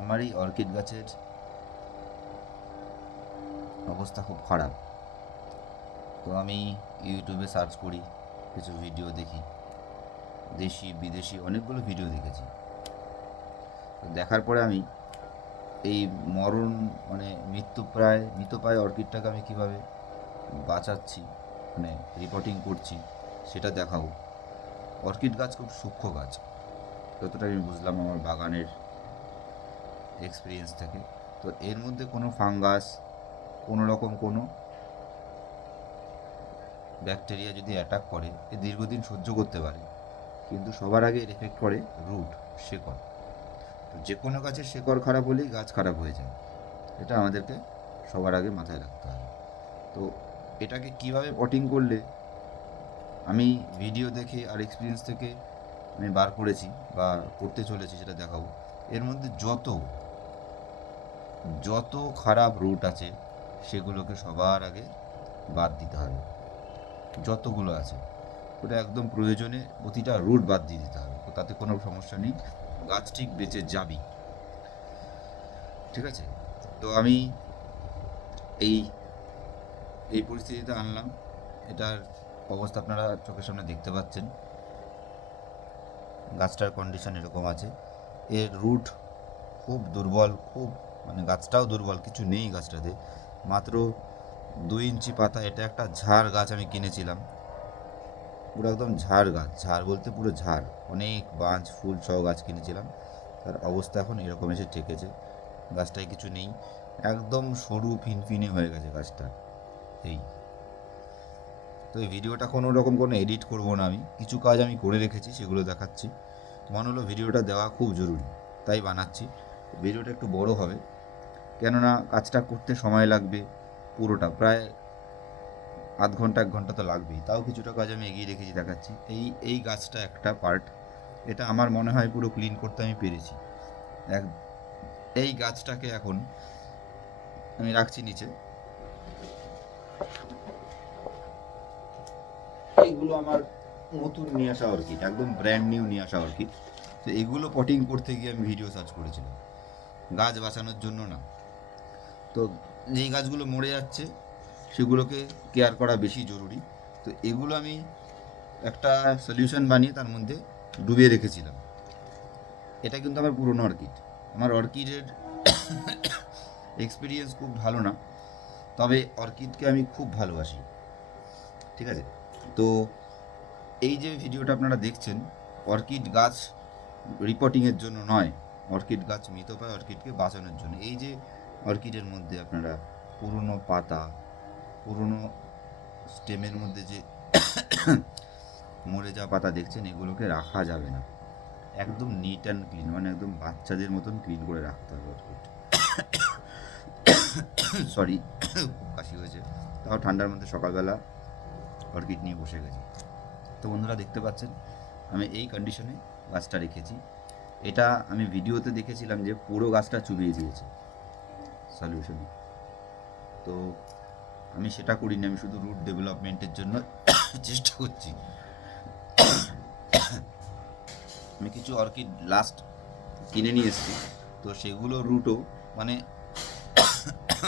আমার এই অর্কিড গাছের অবস্থা খুব খারাপ। তো আমি ইউটিউবে সার্চ করি, কিছু ভিডিও দেখি, দেশি বিদেশি অনেকগুলো ভিডিও দেখেছি। তো দেখার পরে আমি এই মরণ মানে মৃতপ্রায় অর্কিডটাকে আমি কীভাবে বাঁচাচ্ছি, মানে রিপোর্টিং করছি, সেটা দেখাবো। অর্কিড গাছ খুব সূক্ষ্ম গাছ, যতটা আমি বুঝলাম আমার বাগানের এক্সপিরিয়েন্স থেকে। তো এর মধ্যে কোনো ফাঙ্গাস, কোনো রকম কোনো ব্যাকটেরিয়া যদি অ্যাটাক করে, এ দীর্ঘদিন সহ্য করতে পারে, কিন্তু সবার আগে এর এফেক্ট করে রুট, শেকড়। তো যে কোনো গাছের শেকড় খারাপ হলেই গাছ খারাপ হয়ে যায়, এটা আমাদেরকে সবার আগে মাথায় রাখতে হবে। তো এটাকে কিভাবে পটিং করলে, আমি ভিডিও দেখে আর এক্সপিরিয়েন্স থেকে আমি বার করেছি বা করতে চলেছি, সেটা দেখাবো। এর মধ্যে যত খারাপ রুট আছে সেগুলোকে সবার আগে বাদ দিতে হবে। যতগুলো আছে ওটা একদম প্রয়োজনে প্রতিটা রুট বাদ দিয়ে দিতে হবে, তো তাতে কোনো সমস্যা নেই, গাছ ঠিক বেঁচে যাবি। ঠিক আছে, তো আমি এই এই পরিস্থিতিতে আনলাম। এটার অবস্থা আপনারা চোখের সামনে দেখতে পাচ্ছেন, গাছটার কন্ডিশন এরকম আছে। এর রুট খুব দুর্বল, খুব মানে গাছটাও দুর্বল, কিছু নেই গাছটাতে, মাত্র 2 ইঞ্চি পাতা। এটা একটা ঝাড় গাছ আমি কিনেছিলাম, পুরো একদম ঝাড় গাছ, ঝাড় বলতে পুরো ঝাড়, অনেক বাঁচ ফুল সহ গাছ কিনেছিলাম। তার অবস্থা এখন এরকম এসে ঠেকেছে, গাছটায় কিছু নেই, একদম সরু ফিনফিনে হয়ে গেছে গাছটা। এই তো এই ভিডিওটা কোনো রকম কোনো এডিট করব না, আমি কিছু কাজ আমি করে রেখেছি, সেগুলো দেখাচ্ছি। মনে হলো ভিডিওটা দেওয়া খুব জরুরি, তাই বানাচ্ছি। ভিডিওটা একটু বড় হবে, কেননা কাজটা করতে সময় লাগবে, পুরোটা প্রায় আধ ঘন্টা 1 ঘন্টা তো লাগবেই, তাও কিছুটা কাজ আমি এগিয়ে রেখেছি, দেখাচ্ছি। এই গাছটা একটা পার্ট, এটা আমার মনে হয় পুরো ক্লিন করতে আমি পেরেছি। এক এই গাছটাকে এখন আমি রাখছি নিচে। এইগুলো আমার নতুন নিয়ে আসা অর্কিড, একদম ব্র্যান্ড নিউ নিয়ে আসা অর্কিড। তো এগুলো পটিং করতে গিয়ে আমি ভিডিও সার্চ করেছিলাম, গাছ বাঁচানোর জন্য না। তো যেই গাছগুলো মরে যাচ্ছে সেগুলোকে কেয়ার করা বেশি জরুরি। তো এগুলো আমি একটা সলিউশন বানিয়ে তার মধ্যে ডুবিয়ে রেখেছিলাম। এটা কিন্তু আমার পুরনো অর্কিড, আমার অর্কিডের এক্সপিরিয়েন্স খুব ভালো না, তবে অর্কিডকে আমি খুব ভালোবাসি। ঠিক আছে, তো এই যে ভিডিওটা আপনারা দেখছেন, অর্কিড গাছ রিপোর্টিংয়ের জন্য নয়, অর্কিড গাছ মৃতপ্রায় অর্কিডকে বাঁচানোর জন্য। এই যে অর্কিডের মধ্যে আপনারা পুরনো পাতা, পুরনো স্টেমের মধ্যে যে মরে যাওয়া পাতা দেখছেন, এগুলোকে রাখা যাবে না, একদম নিট অ্যান্ড ক্লিন, মানে একদম বাচ্চাদের মতন ক্লিন করে রাখতে হবে অর্কিড। সরি, খুব কাশি হয়েছে, তাও ঠান্ডার মধ্যে সকালবেলা অর্কিড নিয়ে বসে গেছি। তো বন্ধুরা দেখতে পাচ্ছেন আমি এই কন্ডিশনে গাছটা রেখেছি। এটা আমি ভিডিওতে দেখেছিলাম যে পুরো গাছটা চুবিয়ে দিয়েছে সলিউশনে, তো আমি সেটা করিনি, আমি শুধু রুট ডেভেলপমেন্টের জন্য চেষ্টা করছি। আমি কিছু অর্কিড লাস্ট কিনে নিয়ে এসেছি, তো সেগুলো রুটও মানে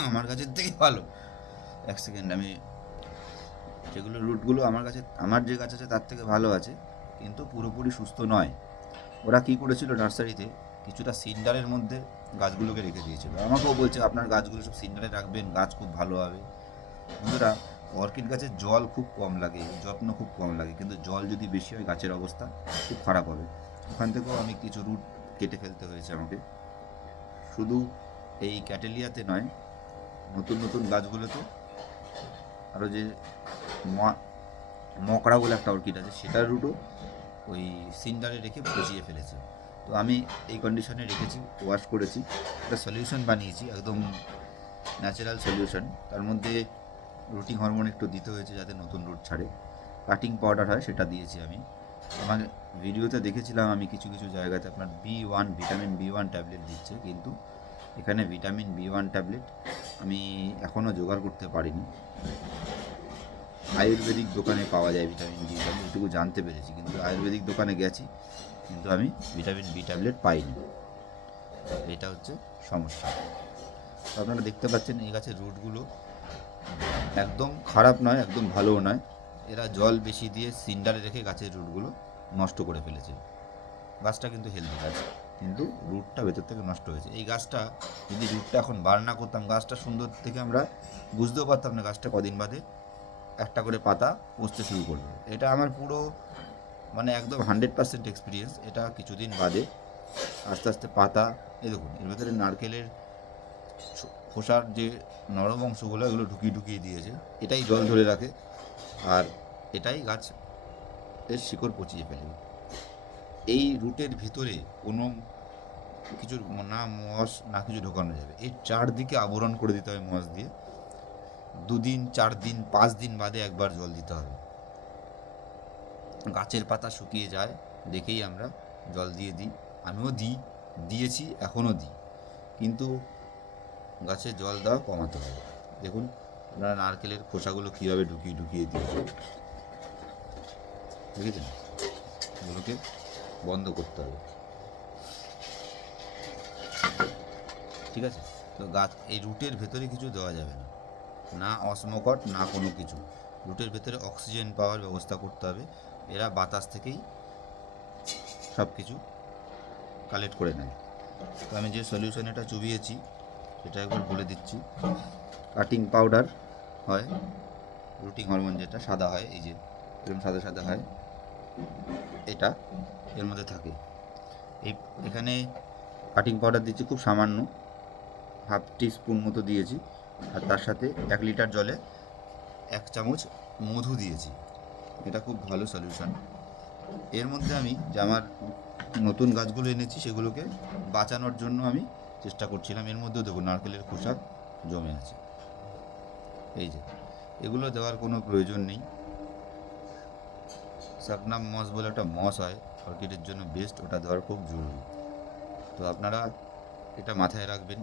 আমার কাছের থেকে ভালো। এক সেকেন্ড, আমি সেগুলো রুটগুলো আমার যে গাছ আছে তার থেকে ভালো আছে, কিন্তু পুরোপুরি সুস্থ নয়। ওরা কী করেছিল, নার্সারিতে কিছুটা সিন্ডারের মধ্যে গাছগুলোকে রেখে দিয়েছিল। আমাকেও বলছে আপনার গাছগুলো সব সিন্ডারে রাখবেন, গাছ খুব ভালো হবে। বন্ধুরা, অর্কিড গাছের জল খুব কম লাগে, যত্ন খুব কম লাগে, কিন্তু জল যদি বেশি হয় গাছের অবস্থা খুব খারাপ হবে। ওখান থেকেও আমি কিছু রুট কেটে ফেলতে হয়েছে আমাকে। শুধু এই ক্যাটেলিয়াতে নয়, নতুন নতুন গাছগুলোতে আরও যে মকড়া বলে একটা অর্কিড আছে, সেটার রুটও ওই সিন্ডারে রেখে পচিয়ে ফেলেছে। তো আমি এই কন্ডিশনে রেখেছি, ওয়াশ করেছি, একটা সলিউশন বানিয়েছি, একদম ন্যাচারাল সলিউশন। তার মধ্যে রুটিং হরমোন একটু দিতে হয়েছে যাতে নতুন রুট ছাড়ে, কাটিং পাউডার হয় সেটা দিয়েছি আমি। আমার ভিডিওতে দেখেছিলাম আমি কিছু কিছু জায়গাতে আপনার ভিটামিন B1 ট্যাবলেট দিচ্ছে, কিন্তু এখানে ভিটামিন B1 ট্যাবলেট আমি এখনও জোগাড় করতে পারিনি। আয়ুর্বেদিক দোকানে পাওয়া যায় ভিটামিন B, আমি এটুকু জানতে পেরেছি, কিন্তু আয়ুর্বেদিক দোকানে গেছি, কিন্তু আমি ভিটামিন B ট্যাবলেট পাইনি। এটা হচ্ছে সমস্যা। তো আপনারা দেখতে পাচ্ছেন এই গাছের রুটগুলো একদম খারাপ নয়, একদম ভালোও নয়। এরা জল বেশি দিয়ে সিন্ডারে রেখে গাছের রুটগুলো নষ্ট করে ফেলেছে। গাছটা কিন্তু হেলদি গাছ, কিন্তু রুটটা ভেতর থেকে নষ্ট হয়েছে। এই গাছটা যদি রুটটা এখন বার না করতাম, গাছটা সুন্দর থেকে আমরা বুঝতেও পারতাম না গাছটা কদিন বাদে একটা করে পাতা পচতে শুরু করবে। এটা আমার পুরো মানে একদম 100% এক্সপিরিয়েন্স। এটা কিছুদিন বাদে আস্তে আস্তে পাতা, এই দেখুন এর ভেতরে নারকেলের খোসার যে নরম অংশগুলো এগুলো ঢুকিয়ে ঢুকিয়ে দিয়েছে। এটাই জল ধরে রাখে, আর এটাই গাছ এর শিকড় পচিয়ে ফেলে। এই রুটের ভিতরে কোনো কিছু না মস না কিছু ঢোকানো যাবে। এর চারদিকে আবরণ করে দিতে হবে মস দিয়ে। 2 দিন 4 দিন 5 দিন বাদে একবার জল দিতে হবে। গাছের পাতা শুকিয়ে যায় দেখেই আমরা জল দিয়ে দিই। আমিও দিয়েছি, এখনও দিই, কিন্তু গাছে জল দেওয়া কমাতে হবে। দেখুন আপনারা নারকেলের খোসাগুলো কীভাবে ঢুকিয়ে ঢুকিয়ে দিয়েছে, বুঝেছেন? এগুলোকে বন্ধ করতে হবে, ঠিক আছে? তো গাছ এই রুটের ভেতরে কিছু দেওয়া যাবে না, না অসমকট না কোনো কিছু। রুটের ভেতরে অক্সিজেন পাওয়ার ব্যবস্থা করতে হবে। এরা বাতাস থেকেই সব কিছু কালেক্ট করে নেয়। তো আমি যে সলিউশন এটা চুবিয়েছি সেটা একবার বলে দিচ্ছি। কাটিং পাউডার হয়, রুটিং হরমোন যেটা সাদা হয়, এই যে এরকম সাদা সাদা হয়, এটা এর মধ্যে থাকে। এখানে কাটিং পাউডার দিচ্ছি খুব সামান্য, হাফ টিস্পুন মতো দিয়েছি, আর তার সাথে 1 লিটার জলে 1 চামচ মধু দিয়েছি। এটা খুব ভালো সলিউশন। এর মধ্যে আমি যে আমার নতুন গাছগুলো এনেছি সেগুলোকে বাঁচানোর জন্য আমি চেষ্টা করছিলাম। এর মধ্যেও দেখুন নারকেলের খোসা জমে আছে, এই যে এগুলো দেওয়ার কোনো প্রয়োজন নেই। সাকনাম মস বলে একটা মস হয় অর্কিডের জন্য বেস্ট, ওটা দেওয়ার খুব জরুরি। তো আপনারা এটা মাথায় রাখবেন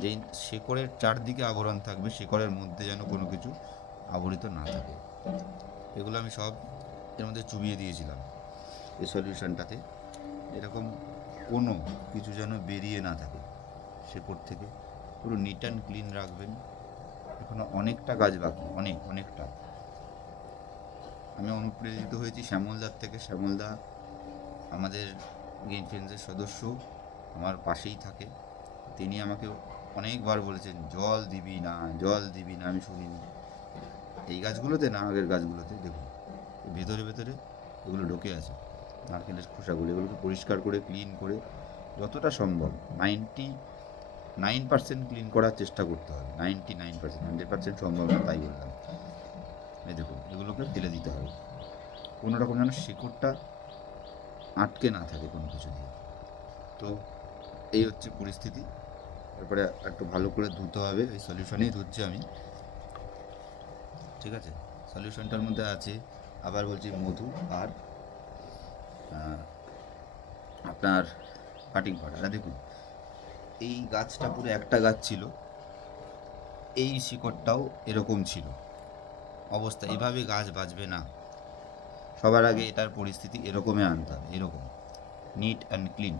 যে শেকড়ের চারদিকে আবরণ থাকবে, শেকড়ের মধ্যে যেন কোনো কিছু আবরিত না থাকে। এগুলো আমি সব এর মধ্যে চুবিয়ে দিয়েছিলাম এই সলিউশনটাতে। এরকম কোনো কিছু যেন বেরিয়ে না থাকে শেকড় থেকে, পুরো নিট অ্যান্ড ক্লিন রাখবেন। এখনও অনেকটা গাছ বাকি, অনেকটা। আমি অনুপ্রেরিত হয়েছি শ্যামলদার থেকে। শ্যামলদা আমাদের গ্রিন ফ্রেন্ডসের সদস্য, আমার পাশেই থাকে। তিনি আমাকে অনেকবার বলেছেন জল দিবি না, জল দিবি না। আমি শুনিনি। এই গাছগুলোতে না, আগের গাছগুলোতে দেখুন ভেতরে ভেতরে এগুলো ঢুকে আছে নারকেলের খোসাগুলো। এগুলোকে পরিষ্কার করে ক্লিন করে যতটা সম্ভব 99% ক্লিন করার চেষ্টা করতে হবে। 99%, 100% সম্ভব না, তাই বললাম। এই দেখুন এগুলোকে ফেলে দিতে হবে, কোনো রকম যেন শিকড়টা আটকে না থাকে কোনো কিছু দিয়ে। তো এই হচ্ছে পরিস্থিতি। তারপরে একটু ভালো করে ধুতে হবে, এই সলিউশনেই ধুচ্ছি আমি, ঠিক আছে? সলিউশনটার মধ্যে আছে, আবার বলছি, মধু আর আপনার কাটিং পাউডার। দেখুন এই গাছটা পুরো একটা গাছ ছিল, এই শিকড়টাও এরকম ছিল অবস্থা। এভাবে গাছ বাঁচবে না। সবার আগে এটার পরিস্থিতি এরকমই আনতে হবে, এরকম নিট অ্যান্ড ক্লিন।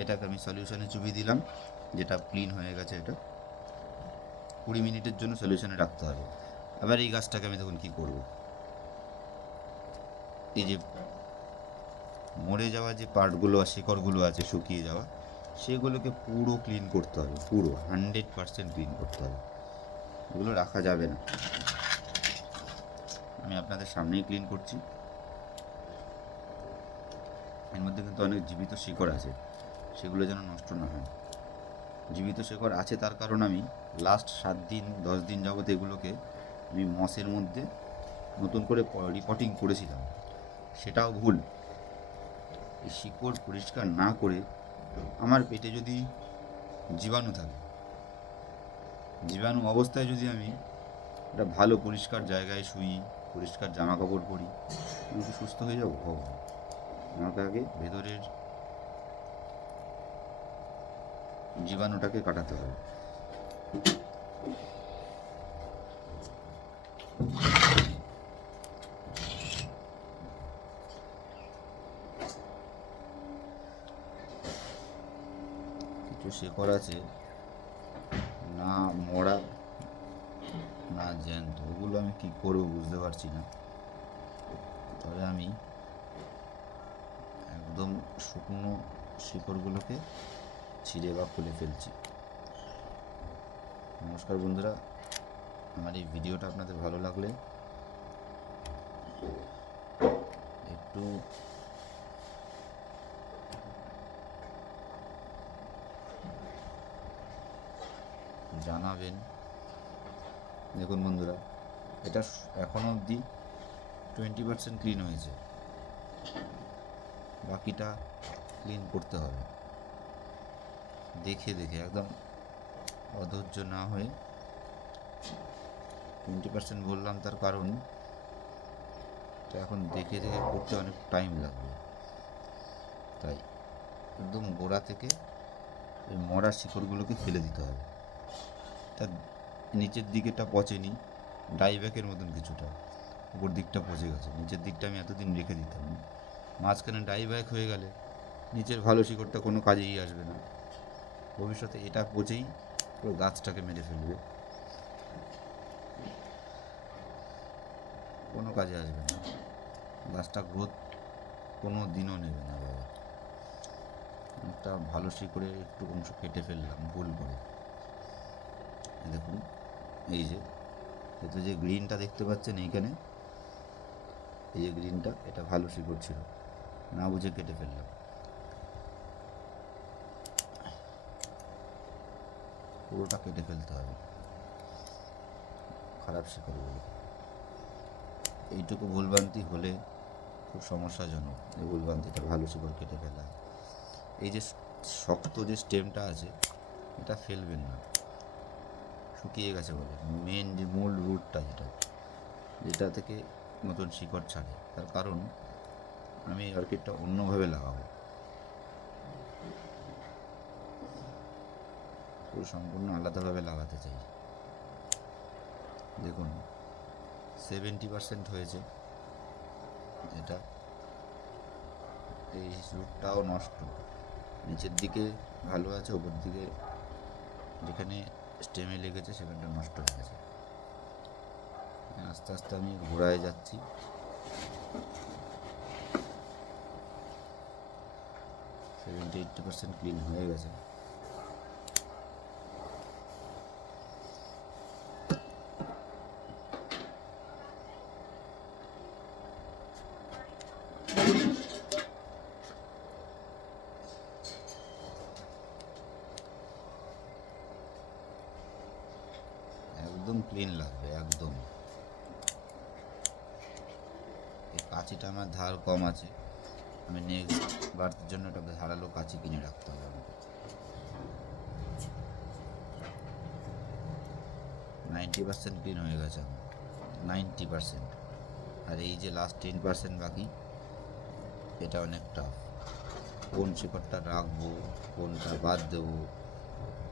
এটাকে আমি সলিউশনে চুবিয়ে দিলাম, যেটা ক্লিন হয়ে গেছে। এটা 20 মিনিটের জন্য সলিউশনে রাখতে হবে। আবার এই গাছটাকে আমি দেখুন কী করব, এই যে মরে যাওয়া যে পার্টগুলো শিকড়গুলো আছে শুকিয়ে যাওয়া, সেগুলোকে পুরো ক্লিন করতে হবে, পুরো 100% ক্লিন করতে হবে। এগুলো রাখা যাবে না। আমি আপনাদের সামনেই ক্লিন করছি। এর মধ্যে কিন্তু অনেক জীবিত শিকড় আছে, সেগুলো যেন নষ্ট না হয়। জীবিত শিকড় আছে তার কারণ আমি লাস্ট 7 দিন 10 দিন যাবত এগুলোকে আমি মসের মধ্যে নতুন করে রিপোর্টিং করেছিলাম, সেটাও ভুল। এই শিকড় পরিষ্কার না করে আমার পেটে যদি জীবাণু থাকে, জীবাণু অবস্থায় যদি আমি একটা ভালো পরিষ্কার জায়গায় শুই, পরিষ্কার জামা কাপড় পরি, আমি কি সুস্থ হয়ে যাবো? আমাকে আগে ভেতরের জীবাণুটাকে কাটাতে হবে। একটু শেকড় আছে, না মরা না জ্যান্ত, ওগুলো আমি কী করবো বুঝতে পারছি না। তবে আমি একদম শুকনো শিকড়গুলোকে ছিঁড়ে বা খুলে ফেলছি। নমস্কার বন্ধুরা, আমার এই ভিডিওটা আপনাদের ভালো লাগলে একটু জানাবেন। দেখুন বন্ধুরা, এটা এখনও অবধি 20% ক্লিন হয়েছে, বাকিটা ক্লিন করতে হবে দেখে দেখে, একদম অধৈর্য না হয়ে। 20% বললাম তার কারণ এটা এখন দেখে দেখে করতে অনেক টাইম লাগবে, তাই একদম গোড়া থেকে ওই মরা শিকড়গুলোকে ফেলে দিতে হবে। তার নিচের দিকেটা পচেনি, ডাইব্যাকের মতন কিছুটা, উপর দিকটা পচে গেছে। নিচের দিকটা আমি এতদিন রেখে দিতাম, মাঝখানে ডাইব্যাক হয়ে গেলে নিচের ভালো শিকড়টা কোনো কাজেই আসবে না। ভবিষ্যতে এটা পচেই পুরো গাছটাকে মেরে ফেলবে, কোনো কাজে আসবে না, গাছটা গ্রোথ কোনো দিনও নেবে না বাবা। একটা ভালো শিকড়ে একটু অংশ কেটে ফেললাম ভুল করে। দেখুন এই যে এতে যে গ্রিনটা দেখতে পাচ্ছেন এইখানে, এই যে গ্রিনটা, এটা ভালো শিকড় ছিল, না বুঝে কেটে ফেললাম। পুরোটা কেটে ফেলতে হবে খারাপ শিকড়গুলো। এইটুকু ভুলভ্রান্তি হলে খুব সমস্যাজনক, এই ভুলভ্রান্তিটা, ভালো শিকড় কেটে ফেলা। এই যে শক্ত যে স্টেমটা আছে এটা ফেলবেন না, শুকিয়ে গেছে বলে। মেন যে মূল রুটটা যেটা থেকে নতুন শিকড় ছাড়ে, তার কারণ আমি অর্কিডটা অন্যভাবে লাগাবো, পুরো সম্পূর্ণ আলাদাভাবে লাগাতে চাই। দেখুন 70% হয়েছে এটা, এই রুটটাও নষ্ট, নিচের দিকে ভালো আছে, ওপর দিকে যেখানে স্টেমে লেগেছে সেখানটা নষ্ট হয়ে গেছে। আস্তে আস্তে আমি ঘোরায় যাচ্ছি, 70-80% ক্লিন হয়ে গেছে। একদম ক্লিন লাগবে একদম। এই কাঁচিটা আমার ধার কম আছে, আমি নেক্সট বারের জন্য একটা ধারালো কাঁচি কিনে রাখতে হবে আমাকে। 90% ক্লিন হয়ে গেছে আমার, 90%। আর এই যে লাস্ট 10% বাকি, এটা অনেক টাফ। কোন শিকড়টা রাখবো, কোনটা বাদ দেবো,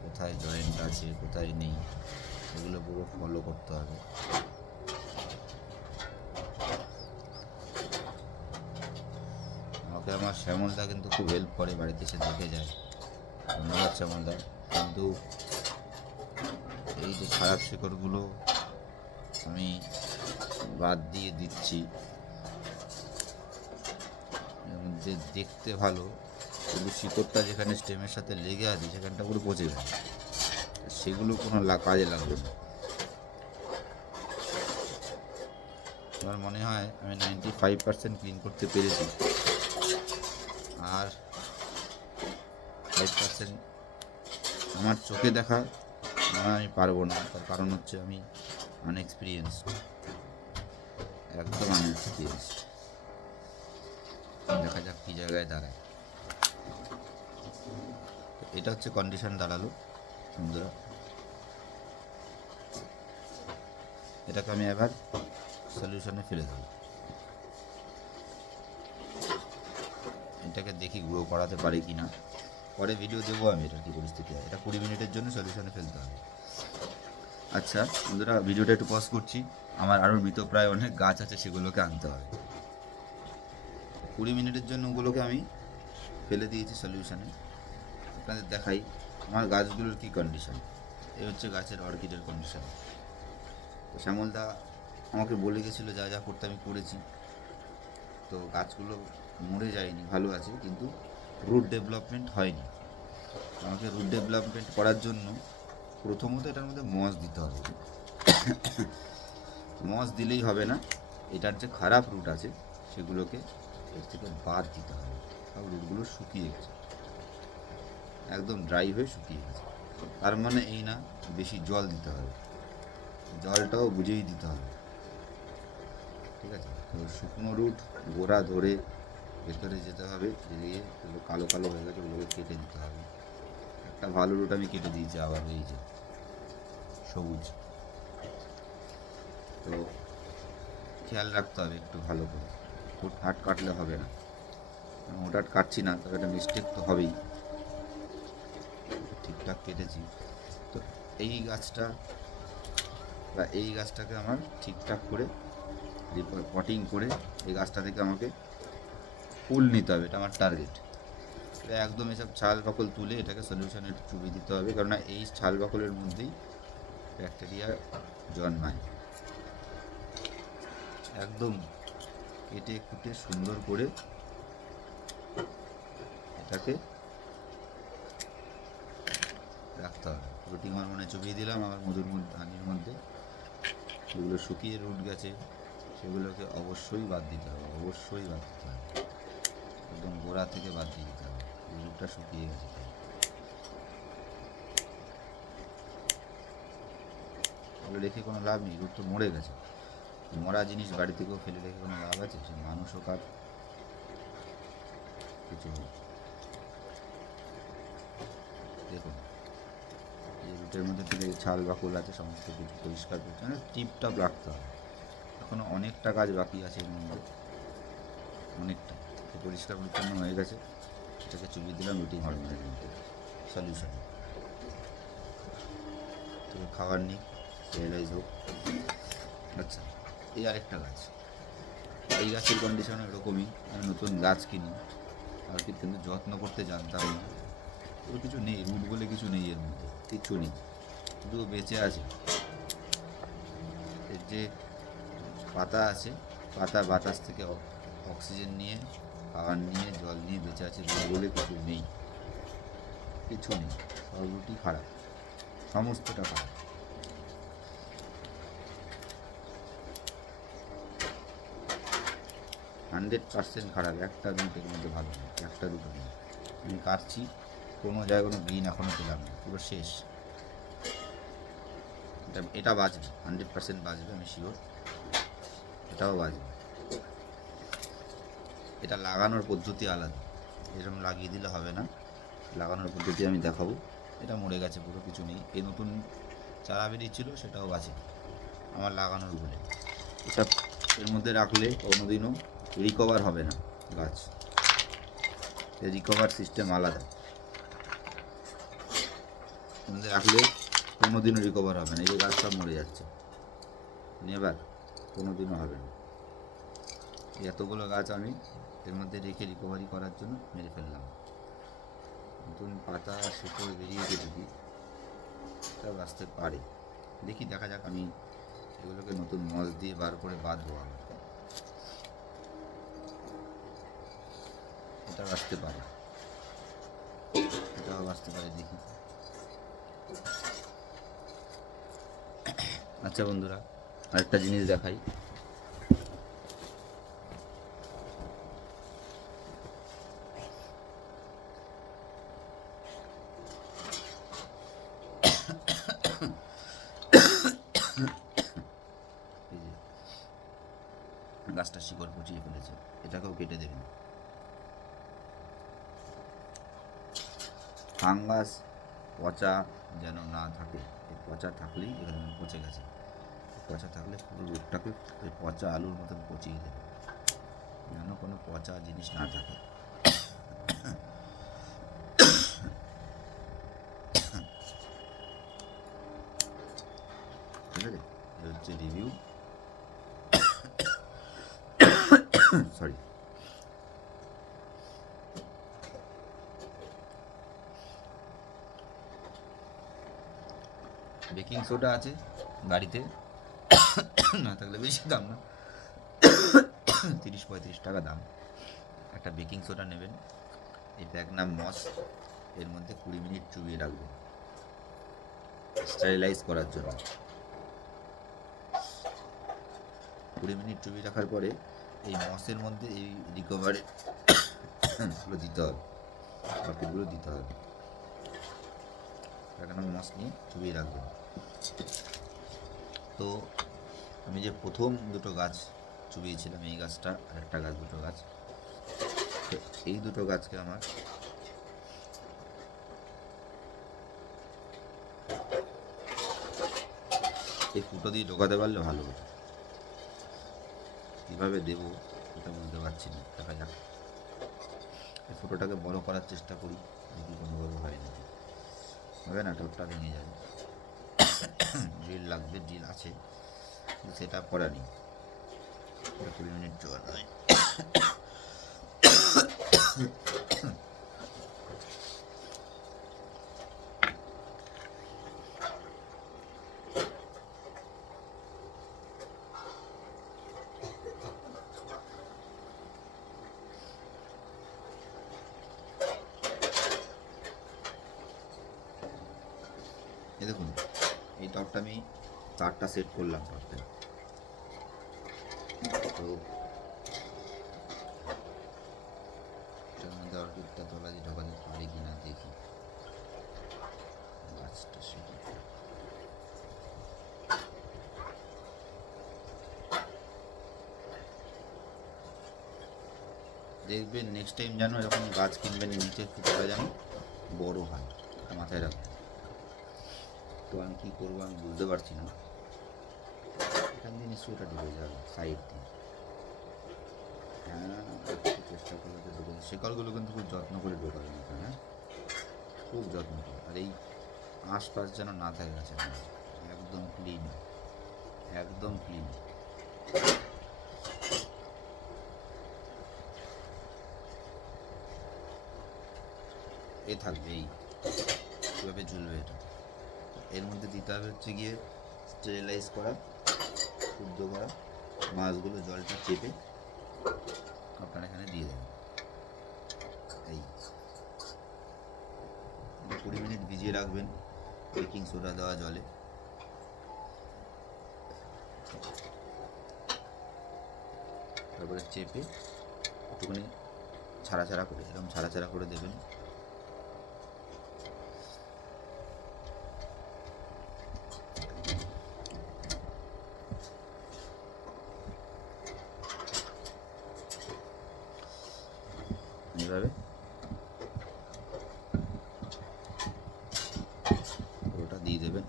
কোথায় জয়েন্ট আছে কোথায় নেই, এগুলো পুরো ফলো করতে হবে। আমাকে আমার শ্যামলদা কিন্তু খুব হেল্প করে, বাড়িতে এসে দেখে যায়, ধন্যবাদ শ্যামলদা। কিন্তু এই যে খারাপ শিকড়গুলো আমি বাদ দিয়ে দিচ্ছি, যে দেখতে ভালো কিন্তু শিকড়টা যেখানে স্টেমের সাথে লেগে আছে সেখানটা পুরো পচে গেছে, সেগুলো কোনো কাজে লাগবে না। আমার মনে হয় আমি 95% ক্লিন করতে পেরেছি, আর 5% আমার চোখে দেখা আমি পারবো না। তার কারণ হচ্ছে আমি আনএক্সপিরিয়েন্সড, একদম আনএক্সপিরিয়েন্সড। দেখা যাক কী জায়গায় দাঁড়ায়। এটা হচ্ছে কন্ডিশন দাঁড়ালো বন্ধুরা। এটাকে আমি এবার সলিউশনে ফেলে দেবো, এটাকে দেখি গ্রো করাতে পারি কি না, পরে ভিডিও দেবো আমি এটার কী পরিস্থিতি হয়। এটা 20 মিনিটের জন্য সলিউশনে ফেলতে হবে। আচ্ছা বন্ধুরা, ভিডিওটা একটু পজ করছি, আমার আরও মৃতপ্রায় অনেক গাছ আছে, সেগুলোকে আনতে হবে। 20 মিনিটের জন্য ওগুলোকে আমি ফেলে দিয়েছি সলিউশনে, আপনাদের দেখাই আমার গাছগুলোর কী কন্ডিশন, এই হচ্ছে গাছের অর্কিডের কন্ডিশন। তো শ্যামলদা আমাকে বলে গেছিলো যা যা করতে আমি করেছি। তো গাছগুলো মরে যায়নি, ভালো আছে, কিন্তু রুট ডেভেলপমেন্ট হয়নি। আমাকে রুট ডেভেলপমেন্ট করার জন্য প্রথমত এটার মধ্যে মস দিতে হবে। মস দিলেই হবে না, এটার যে খারাপ রুট আছে সেগুলোকে এর থেকে বাদ দিতে হবে। সব রুটগুলো শুকিয়ে গেছে, একদম ড্রাই হয়ে শুকিয়ে গেছে। তার মানে এই না বেশি জল দিতে হবে, জলটাও বুঝেই দিতে হবে, ঠিক আছে? তো শুকনো রুট গোড়া ধরে ভেতরে যেতে হবে, দিয়ে এগুলো কালো কালো হয়ে গেছে, ওগুলোকে কেটে দিতে হবে। একটা ভালো রুট আমি কেটে দিয়েছি, আবার এই যে সবুজ। তো খেয়াল রাখতে হবে একটু ভালো করে, হুট হাট কাটলে হবে না। হুটহাট কাটছি না, তবে একটা মিস্টেক তো হবেই। ঠিকঠাক কেটেছি। তো এই গাছটা বা এই গাছটাকে আমার ঠিকঠাক করে পটিং করে এই গাছটা থেকে আমাকে ফুল নিতে হবে, এটা আমার টার্গেট। একদম এসব ছাল বাকল তুলে এটাকে সলিউশনে চুবিয়ে দিতে হবে, কেননা এই ছাল বাকলের মধ্যেই ব্যাকটেরিয়া জন্মায়। একদম কেটে কুটে সুন্দর করে এটাকে রাখতে হবে। রুটিং হরমোনে চুবিয়ে দিলাম আমার মধুর হানির মধ্যে। যেগুলো শুকিয়ে রুট গেছে সেগুলোকে অবশ্যই বাদ দিতে হবে, অবশ্যই বাদ দিতে হবে, একদম গোড়া থেকে বাদ দিয়ে দিতে হবে। রুটটা শুকিয়ে গেছে তাই তাহলে রেখে কোনো লাভ নেই, রুট তো মরে গেছে। মরা জিনিস বাড়ি থেকেও ফেলে রেখে কোনো লাভ আছে? সে মানুষও কাজ কিছু হোক। দেখুন এই রুটের মধ্যে থেকে ছাল বাকল আছে সমস্ত কিছু পরিষ্কার পরিচ্ছন্ন টিপটাপ রাখতে হবে। এখনও অনেকটা কাজ বাকি আছে এর মধ্যে, অনেকটা। পরিষ্কার পরিচ্ছন্ন হয়ে গেছে, এটাকে চুবিয়ে দিলাম রুটিং হরমোনের মধ্যে সলিউশন। তো খাবার নিই, রিয়েলাইজ হোক। আচ্ছা, এই আরেকটা গাছ, এই গাছের কন্ডিশন এরকমই। আমি নতুন গাছ কিনি আর কিন্তু যত্ন করতে জানতাম না। ওর কিছু নেই, রুট বলে কিছু নেই এর মধ্যে, কিচ্ছু নেই, শুধু বেঁচে আছে। এর যে পাতা আছে, পাতা বাতাস থেকে অক্সিজেন নিয়ে, খাবার নিয়ে, জল নিয়ে বেঁচে আছে, রুট বলে কিছু নেই, কিছু নেই। সব রুটই খারাপ, সমস্তটা খারাপ। 100% খারাপ, একটা রুট এর মধ্যে ভালো নেই, একটা রুটও নেই। আমি কাটছি, কোনো জায়গায় কোনো গ্রিন এখনও পেলাম না, পুরো শেষ। এটা বাঁচবে, 100% বাঁচবে, আমি শিওর। এটাও বাঁচবে। এটা লাগানোর পদ্ধতি আলাদা, এরকম লাগিয়ে দিলে হবে না, লাগানোর পদ্ধতি আমি দেখাবো। এটা মরে গেছে, পুরো কিছু নেই। এই নতুন চারা বেরিয়েছিল সেটাও বাঁচে আমার লাগানোর বলে। এসব এর মধ্যে রাখলে কোনোদিনও রিকভার হবে না গাছ, রিকভার সিস্টেম আলাদা। এর মধ্যে রাখলে কোনোদিনও রিকভার হবে না। এই যে গাছ সব মরে যাচ্ছে, নেভার, কোনোদিনও হবে না। এতগুলো গাছ আমি এর মধ্যে রেখে রিকভারি করার জন্য মেরে ফেললাম। নতুন পাতা শিকড় বেরিয়েছে, দেখি তা বাঁচতে পারে, দেখি দেখা যাক। আমি এগুলোকে নতুন মস দিয়ে বার করে বাঁধবো আবার, এটা বাঁচতে পারে, এটাও বাঁচতে পারে, দেখি। আচ্ছা বন্ধুরা, আরেকটা জিনিস দেখাই। এই যে গাছটা শিকড় পচিয়ে ফেলেছে, এটাকেও কেটে দেবেন। ফাঙ্গাস পচা যেন না থাকে, এই পচা থাকলেই এখানে পচে গেছে, পচা থাকলে পুরো রোগটাকে ওই পচা আলুর মতন পচিয়ে দেবে, যেন কোনো পচা জিনিস না থাকে। ঠিক আছে, এই হচ্ছে রিভিউ। সরি। বেকিং সোডা আছে গাড়িতে, না থাকলে বেশি দাম না, 30-35 টাকা দাম। একটা বেকিং সোডা নেবেন, এই ব্যাগ নাম মস, এর মধ্যে 20 মিনিট চুবিয়ে রাখবেন স্টেরিলাইজ করার জন্য। 20 মিনিট চুবিয়ে রাখার পরে এই মসের মধ্যে এই রিকভারিগুলো দিতে হবে, বাকিগুলো দিতে হবে। একটা মস নিয়ে চুবিয়ে রাখবেন। তো আমি যে প্রথম দুটো গাছ চুবিয়েছিলাম, এই গাছটা আর একটা গাছ, দুটো গাছ, তো এই দুটো গাছকে আমার এই ফুটো দিয়ে ঢোকাতে পারলে ভালো হতো। কীভাবে দেবো এটা বুঝতে পারছি না, দেখা যাক। এই ফুটোটাকে বড় করার চেষ্টা করি, দেখি কোনোভাবে হয় নাকি। হবে না, ঠোঁটটা ভেঙে যাবে। ড্রিল লাগবে, ড্রিল আছে, সেটা করা নেই। 20 মিনিট জল হয়। এই দেখুন, এই টপটা আমি 4টা সেট করলাম টপটা। তো এটার মধ্যে অর্কিডটা তোলা দিয়ে ঢোকাতে পারি কি না দেখি। গাছটা সেট দেখবেন, নেক্সট টাইম যেন যখন গাছ কিনবেন নিচের ফুটোটা যেন বড় হয়, মাথায় রাখবেন। তো আমি কী করবো আমি বুঝতে পারছি না। এখান দিয়ে নিশ্চয়ই ওটা ঢুকে যাবে সাইড দিয়ে। হ্যাঁ, চেষ্টা করলে তো ঢুকে। শিকড়গুলো কিন্তু খুব যত্ন করে ঢোকাবেন এখানে, হ্যাঁ, খুব যত্ন করে। আর এই আশপাশ যেন না থাকে গাছের, একদম ক্লিন, একদম ক্লিন। এ থাকবে, এই কীভাবে ঝুলবে এটা। এর মধ্যে দিতে হবে হচ্ছে গিয়ে স্টেরিলাইজ করা, শুদ্ধ করা মাছগুলো, জলটা চেপে আপনারা এখানে দিয়ে দেবেন। এই 20 মিনিট ভিজিয়ে রাখবেন বেকিং সোডা দেওয়া জলে। তারপরে চেপে একটুখানি ছাড়া ছাড়া করে, এরকম ছাড়া ছাড়া করে দেবেন। এইভাবে ওটা দিয়ে দেবেন।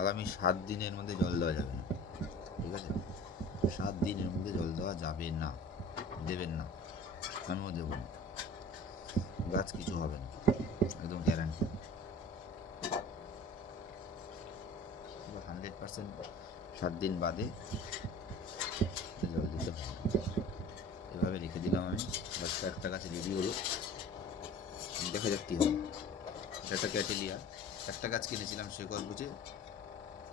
আগামী 7 দিনের মধ্যে জল দেওয়া যাবে না, ঠিক আছে? 7 দিনের মধ্যে জল দেওয়া যাবে না, দেবেন না, আমিও দেবো না। গাছ কিছু হবে না, একদম গ্যারান্টি। 100% 7 দিন বাদে জল দিতে হবে। এভাবে রেখে দিলাম আমি। গাছটা, একটা গাছ রেডি হলো, দেখা যাক কী হবে। এটা একটা ক্যাটেলিয়া, একটা গাছ কিনেছিলাম শেকল বুঝে,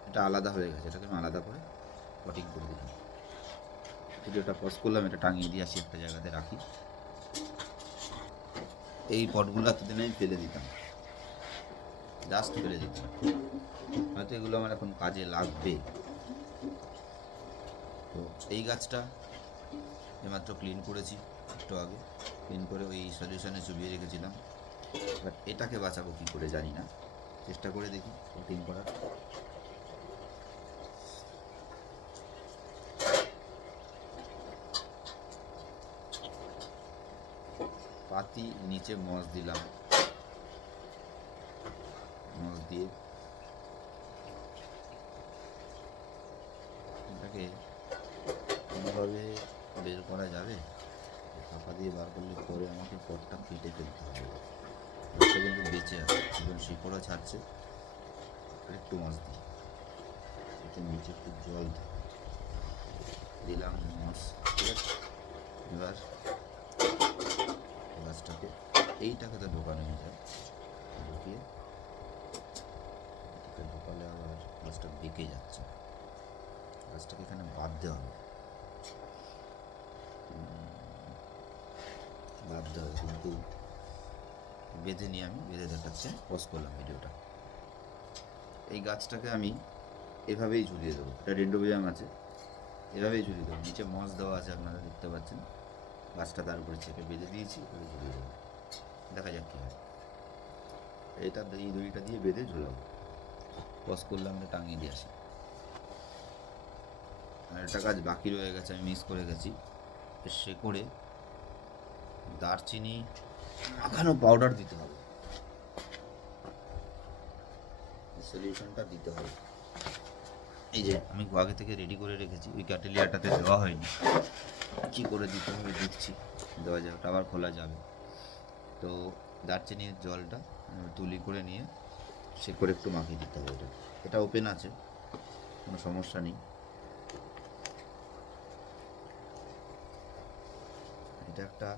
এটা আলাদা হয়ে গেছে, এটাকে আমি আলাদা করে পটিং করে দিলাম। ভিডিওটা পজ করলাম, এটা টাঙিয়ে দিয়ে আসি একটা জায়গাতে রাখি। এই পটগুলো এতদিন আমি ফেলে দিতাম, জাস্ট ফেলে দিতাম, হয়তো এগুলো আমার এখন কাজে লাগবে। তো এই গাছটা এইমাত্র ক্লিন করেছি, একটু আগে ক্লিন করে ওই সলিউশনে চুবিয়ে রেখেছিলাম। বাট এটাকে বাঁচাবো কী করে জানি না, চেষ্টা করে দেখি পটিং করার। পাতি নিচে মস দিলাম, মস দিয়ে এটাকে কোনোভাবে বের করা যাবে। ফাঁকা দিয়ে বার করলে পরে আমাকে পটটা কেটে ফেলতে হবে। পটটা কিন্তু বেঁচে আছে, এবং শিকড়ও ছাড়ছে। একটু মস দিই, এতে নিচে একটু জল দিলাম, মস, ঠিক আছে? এবার গাছটাকে, এইটাকে তো ঢোকানো হয়ে যায়, ঢুকিয়ে ঢোকালে আবার গাছটা বেঁকে যাচ্ছে, গাছটাকে এখানে বাঁধতে হবে, বাঁধতে হবে, কিন্তু বেঁধে নিয়ে আমি বেঁধে দেখাচ্ছে, পজ করলাম ভিডিওটা। এই গাছটাকে আমি এভাবেই ঝুলিয়ে দেবো, এটা ডেন্ড্রোবিয়াম আছে, এভাবেই ঝুলিয়ে দেবো, নিচে মস দেওয়া আছে আপনারা দেখতে পাচ্ছেন, গাছটা তার উপরে চেপে বেঁধে দিয়েছি, এভাবে ঝুলিয়ে দেবো, দেখা যাক কী হয়। এটা এই দড়িটা দিয়ে বেঁধে ঝুলাবো, পজ করলাম, টাঙিয়ে দিয়ে আসি। আর একটা কাজ বাকি রয়ে গেছে, আমি মিস করে গেছি, সে করে দারচিনি মাখানো পাউডার দিতে হবে, সলিউশনটা দিতে হবে। এই যে আমি আগে থেকে রেডি করে রেখেছি, ওই ক্যাটেলিয়াটাতে দেওয়া হয়নি, কী করে দিতে হবে দেখছি, দেওয়া যাবে, ওটা আবার খোলা যাবে। তো দারচিনির জলটা তুলি করে নিয়ে সে করে একটু মাখিয়ে দিতে হবে। এটা ওপেন আছে, কোনো সমস্যা নেই। এটা একটা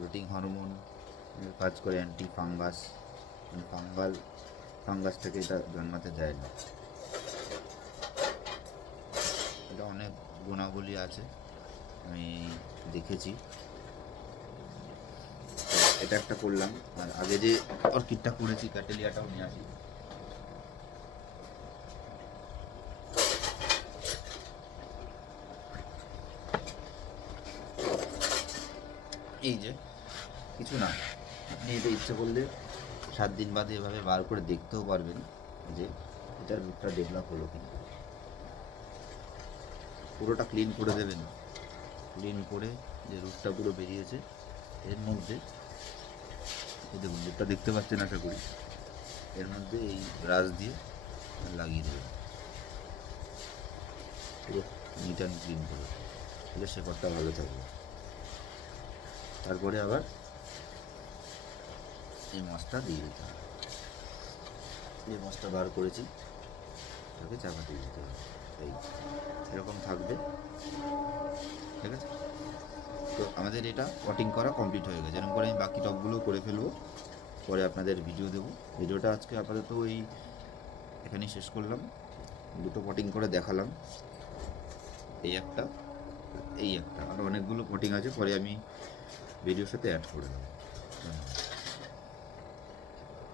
রুটিং হরমোন কাজ করে, অ্যান্টি ফাঙ্গাস, ফাঙ্গাস থেকে এটা জন্মাতে দেয় না। এটা অনেক গুণাবলী আছে, আমি দেখেছি। এটা একটা করলাম, আর আগে যে অর্কিডটা করেছি ক্যাটেলিয়াটাও নিয়ে আসি। এই যে কিছু না, আপনি এটা ইচ্ছে করলে 7 দিন বাদে এভাবে বার করে দেখতেও পারবেন যে এটার রুটটা ডেভেলপ হলো কিনা। পুরোটা ক্লিন করে দেবেন, ক্লিন করে যে রুটটা পুরো বেরিয়েছে, এর মধ্যে এই দেখুন রুটটা দেখতে পাচ্ছেন আশা করি, এর মধ্যে এই ব্রাশ দিয়ে লাগিয়ে দেবেন পুরো নিট অ্যান্ড ক্লিন করে, তাহলে শেকড়টা ভালো থাকবে। তারপরে আবার এই মাছটা দিয়ে দিতে হবে, এই মাছটা বার করেছি, তাকে চাপাতে দিতে হবে, এই এরকম থাকবে, ঠিক আছে। তো আমাদের এটা পটিং করা কমপ্লিট হয়ে গেছে, এরকম করে আমি বাকি টপগুলো করে ফেলবো, পরে আপনাদের ভিডিও দেবো। ভিডিওটা আজকে আপাতত এই এখানেই শেষ করলাম, দুটো পটিং করে দেখালাম, এই একটা, এই একটা, আরও অনেকগুলো পটিং আছে, পরে আমি ভিডিওর সাথে অ্যাড করে দেবো।